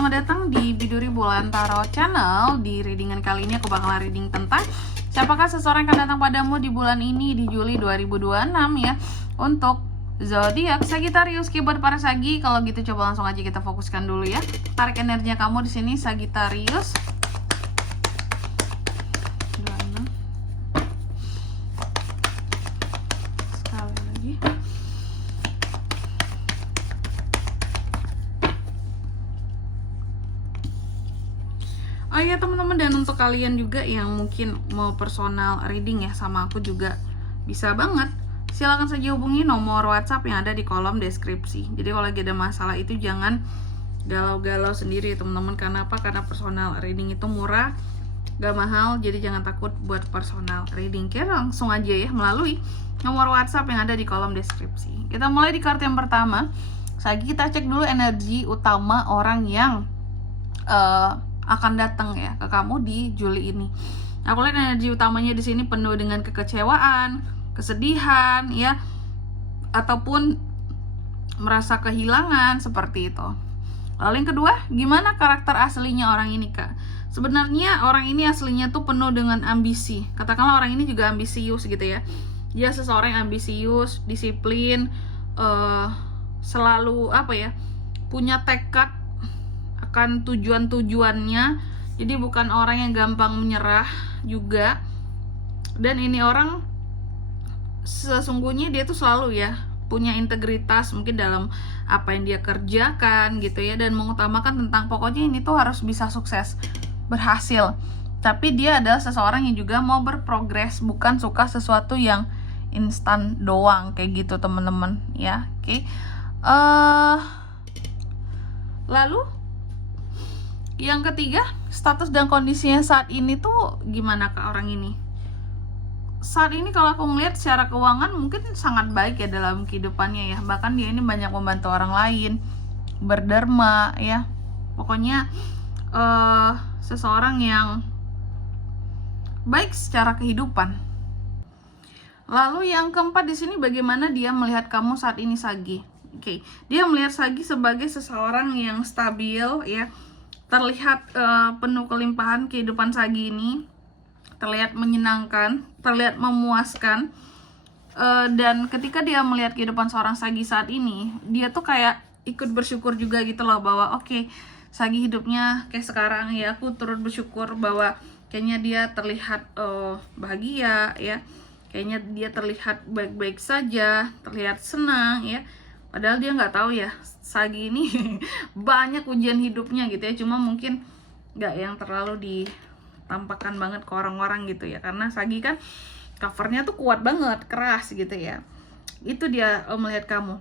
selamat datang di Biduri Bulan Tarot Channel. Di readingan kali ini aku bakal reading tentang siapakah seseorang yang akan datang padamu di bulan ini, di Juli 2026 ya. Untuk zodiak Sagittarius, keyboard para Sagi. Kalau gitu coba langsung aja kita fokuskan dulu ya. Tarik energinya kamu di sini Sagittarius. Sekali lagi. Oh iya teman-teman, dan untuk kalian juga yang mungkin mau personal reading ya sama aku juga bisa banget. Silahkan saja hubungi nomor WhatsApp yang ada di kolom deskripsi. Jadi kalau lagi ada masalah itu jangan galau-galau sendiri teman-teman. Karena apa? Karena personal reading itu murah, gak mahal. Jadi jangan takut buat personal reading. Oke, langsung aja ya melalui nomor WhatsApp yang ada di kolom deskripsi. Kita mulai di kartu yang pertama. Sagi, kita cek dulu energi utama orang yang akan datang ya ke kamu di Juli ini. Aku lihat energi utamanya di sini penuh dengan kekecewaan, kesedihan ya, ataupun merasa kehilangan seperti itu. Lalu yang kedua, gimana karakter aslinya orang ini Kak? Sebenarnya orang ini aslinya tuh penuh dengan ambisi. Katakanlah orang ini juga ambisius gitu ya. Dia seseorang yang ambisius, disiplin, selalu punya tekad akan tujuan-tujuannya. Jadi bukan orang yang gampang menyerah juga. Dan ini orang sesungguhnya dia tuh selalu ya punya integritas mungkin dalam apa yang dia kerjakan gitu ya, dan mengutamakan tentang pokoknya ini tuh harus bisa sukses, berhasil. Tapi dia adalah seseorang yang juga mau berprogres, bukan suka sesuatu yang instan doang kayak gitu teman-teman ya. Oke. Lalu yang ketiga, status dan kondisinya saat ini tuh gimana Kak orang ini? Saat ini kalau aku ngeliat secara keuangan mungkin sangat baik ya dalam kehidupannya ya. Bahkan dia ini banyak membantu orang lain, berderma ya. Pokoknya seseorang yang baik secara kehidupan. Lalu yang keempat di sini, bagaimana dia melihat kamu saat ini Sagi? Oke, dia melihat Sagi sebagai seseorang yang stabil ya. Terlihat penuh kelimpahan kehidupan Sagi ini, terlihat menyenangkan, terlihat memuaskan, dan ketika dia melihat kehidupan seorang Sagi saat ini, dia tuh kayak ikut bersyukur juga gitu loh, bahwa oke, Sagi hidupnya kayak sekarang ya, aku turut bersyukur bahwa kayaknya dia terlihat bahagia ya, kayaknya dia terlihat baik-baik saja, terlihat senang ya. Padahal dia nggak tahu ya, Sagi ini banyak ujian hidupnya gitu ya. Cuma mungkin nggak yang terlalu ditampakkan banget ke orang-orang gitu ya. Karena Sagi kan covernya tuh kuat banget, keras gitu ya. Itu dia melihat kamu.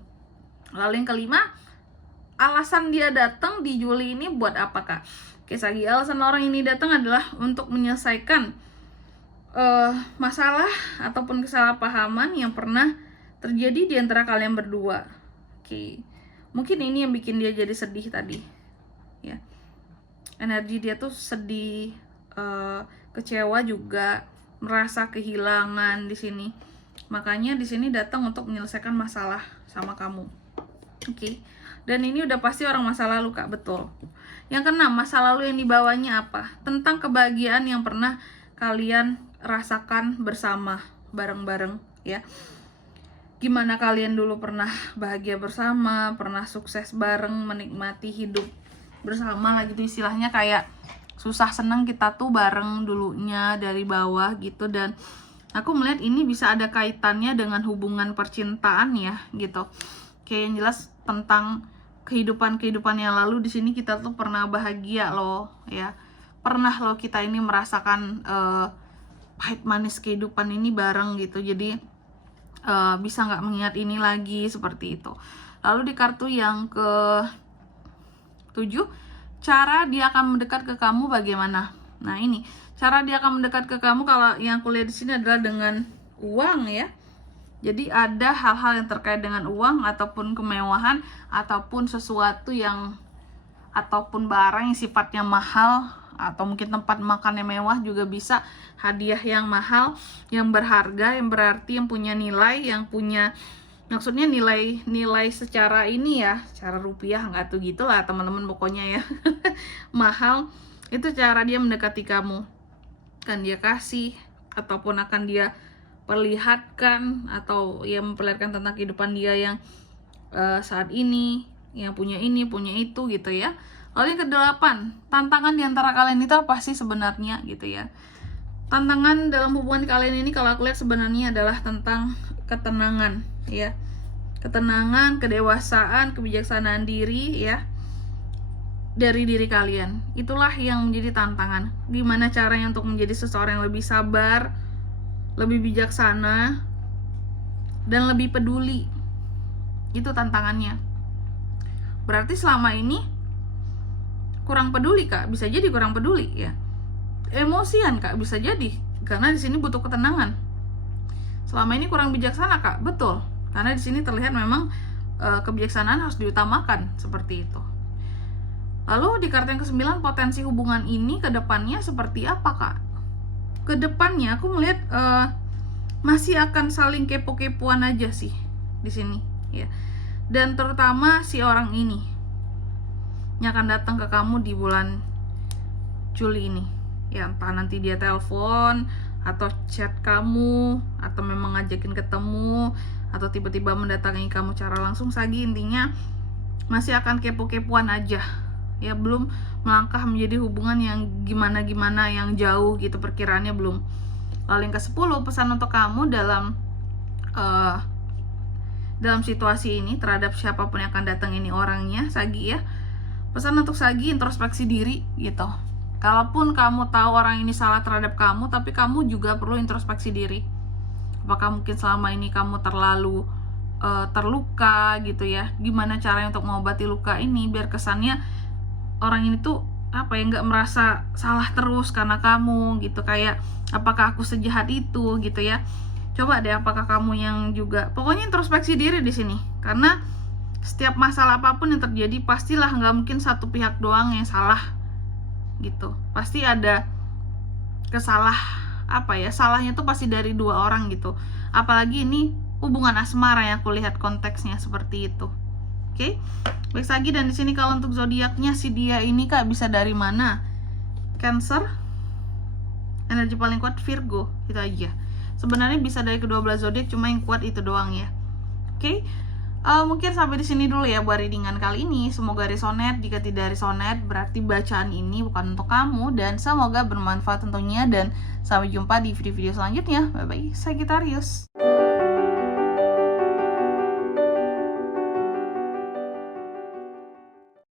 Lalu yang kelima, alasan dia datang di Juli ini buat apa Kak? Oke Sagi, alasan orang ini datang adalah untuk menyelesaikan masalah ataupun kesalahpahaman yang pernah terjadi di antara kalian berdua. Oke, mungkin ini yang bikin dia jadi sedih tadi ya. Energi dia tuh sedih, kecewa juga, merasa kehilangan di sini. Makanya di sini datang untuk menyelesaikan masalah sama kamu. Oke. Dan ini udah pasti orang masa lalu Kak, betul. Yang keenam, masa lalu yang dibawanya apa? Tentang kebahagiaan yang pernah kalian rasakan bersama, bareng-bareng ya. Gimana kalian dulu pernah bahagia bersama, pernah sukses bareng, menikmati hidup bersama lah gitu istilahnya, kayak susah seneng kita tuh bareng dulunya dari bawah gitu. Dan aku melihat ini bisa ada kaitannya dengan hubungan percintaan ya gitu. Kayak yang jelas tentang kehidupan yang lalu. Di sini kita tuh pernah bahagia loh ya. Pernah loh kita ini merasakan pahit manis kehidupan ini bareng gitu. Jadi bisa nggak mengingat ini lagi seperti itu. Lalu di kartu yang ke-7, cara dia akan mendekat ke kamu bagaimana? Nah ini, cara dia akan mendekat ke kamu kalau yang aku lihat di sini adalah dengan uang ya. Jadi ada hal-hal yang terkait dengan uang ataupun kemewahan ataupun sesuatu yang ataupun barang yang sifatnya mahal, atau mungkin tempat makan yang mewah juga bisa, hadiah yang mahal, yang berharga, yang berarti, yang punya nilai, yang punya maksudnya nilai secara ini ya, secara rupiah nggak tuh gitulah teman-teman pokoknya ya. Mahal itu cara dia mendekati kamu, akan dia kasih ataupun akan dia perlihatkan, atau ya memperlihatkan tentang kehidupan dia yang saat ini, yang punya ini, punya itu gitu ya. Lalu yang ke-8, tantangan diantara kalian itu apa sih sebenarnya gitu ya. Tantangan dalam hubungan kalian ini kalau aku lihat sebenarnya adalah tentang ketenangan ya. Ketenangan, kedewasaan, kebijaksanaan diri ya dari diri kalian. Itulah yang menjadi tantangan. Gimana caranya untuk menjadi seseorang yang lebih sabar, lebih bijaksana, dan lebih peduli. Itu tantangannya. Berarti selama ini kurang peduli Kak, bisa jadi kurang peduli ya. Emosian Kak, bisa jadi karena di sini butuh ketenangan. Selama ini kurang bijaksana Kak, betul. Karena di sini terlihat memang kebijaksanaan harus diutamakan seperti itu. Lalu di kartu yang ke-9, potensi hubungan ini ke depannya seperti apa Kak? Ke depannya aku melihat masih akan saling kepo-kepoan aja sih di sini ya. Dan terutama si orang ini yang akan datang ke kamu di bulan Juli ini. Ya entah nanti dia telepon atau chat kamu, atau memang ngajakin ketemu, atau tiba-tiba mendatangi kamu secara langsung. Sagi intinya masih akan kepo-kepoan aja ya, belum melangkah menjadi hubungan yang gimana-gimana, yang jauh gitu, perkiraannya belum. Lalu yang ke-10, pesan untuk kamu dalam situasi ini terhadap siapapun yang akan datang ini orangnya, Sagi ya. Pesan untuk Sagi, introspeksi diri gitu. Kalaupun kamu tahu orang ini salah terhadap kamu, tapi kamu juga perlu introspeksi diri. Apakah mungkin selama ini kamu terlalu terluka gitu ya? Gimana caranya untuk mengobati luka ini biar kesannya orang ini tuh apa ya, nggak merasa salah terus karena kamu gitu. Kayak apakah aku sejahat itu gitu ya? Coba deh, apakah kamu yang juga, pokoknya introspeksi diri di sini. Karena setiap masalah apapun yang terjadi pastilah nggak mungkin satu pihak doang yang salah gitu. Pasti ada salahnya tuh pasti dari dua orang gitu. Apalagi ini hubungan asmara yang aku lihat konteksnya seperti itu. Oke. Baik Sagi, dan di sini kalau untuk zodiaknya si dia ini Kak bisa dari mana? Cancer. Energi paling kuat Virgo, itu aja. Sebenarnya bisa dari kedua-belah zodiak, cuma yang kuat itu doang ya. Oke. Mungkin sampai di sini dulu ya buat readingan kali ini. Semoga resonate. Jika tidak resonate, berarti bacaan ini bukan untuk kamu. Dan semoga bermanfaat tentunya. Dan sampai jumpa di video-video selanjutnya. Bye-bye, Sagittarius.